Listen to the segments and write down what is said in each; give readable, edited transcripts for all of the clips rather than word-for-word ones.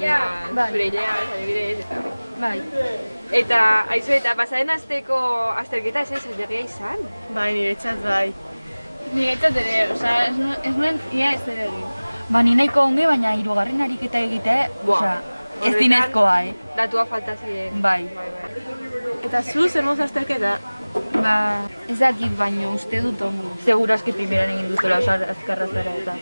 zure hilea, adibidez, eta hori. Bai. Eta, aizu, eta pasaren asteko azterketa ez zailegia izan? Bai, niretzat bai. Niretzat ere, osea, ez nuen ia ez ere egin. Ba, ni nahiko onge, baina hirugarren ariketa egite, osea, ez dinezkoa, Datua falta ziren. Bai. Eta zu, zer moz azterketa? Ba, ez dakit baino, uste dut ongi. Segurazki primeran egin dutela, osea, azkarra zara eta.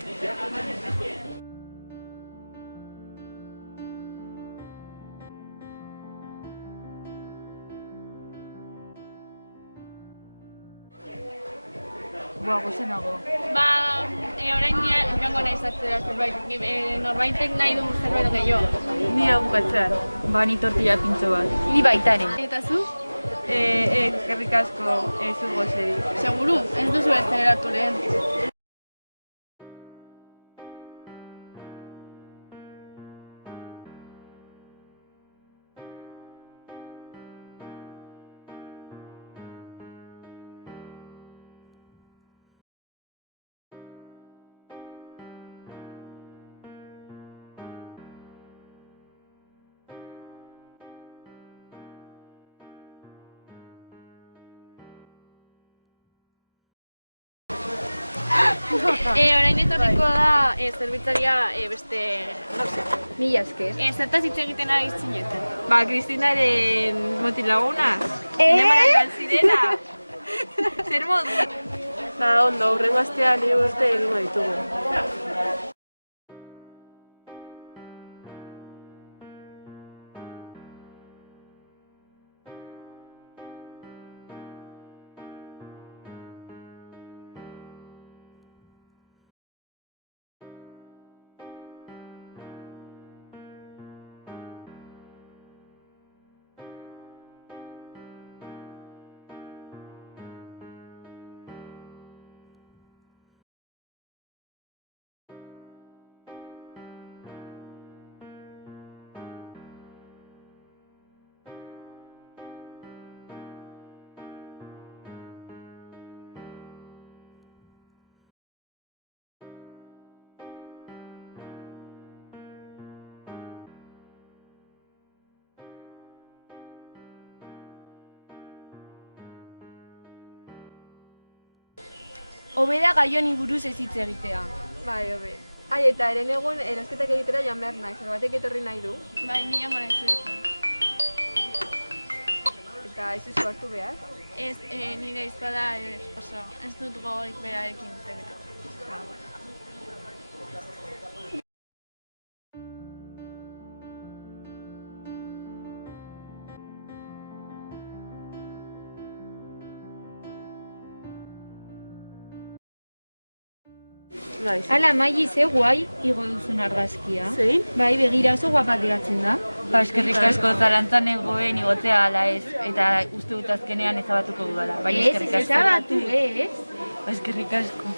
Boa, gozenago. Ba, orain joango nahi zatzera zerbait, norbaitek nahi du zerbait gehiago. Ni hau bukatzea. Ba, ni tortilla pintxo bat. Ni baitare. Eta zu? Eskerrik asko, ez du gozerik. Seguru, ez duzu ez zeleratu lehen. Orain etorriko da zerbitzaria beste, no sé. Mila esker. Zertaz hitz egiten ari zineten. Ba, Kristinaren motilagunaz. Zinemara joan zirela. Zer modu? Ba, ondo, hurrengo astean nire urte egingo ditugu. Hobe da gai honi buruz ez hitz egitea. Bai, hobe. Ai, eta eren egun erosketak egitera joan behar nahi, zerbatek etorri nahi du. Bai, ni joango nahi zurekin. Eta ez duzu hartu behar. Ez, nire izpada oso, ez dut gogorik berarekin egiteko. Hala, Maili, ze guai igo duzun argazkia. Zein? Bai, begira oso guapak geratzen da. Ba, eskerrik asko zalantzan egoen igotzea ala ez, eta uste dut azkenean ezabatuko dudala. Bai, eskerrik asko. Ez, ezabatu, ez? Ba, eskerrik asko.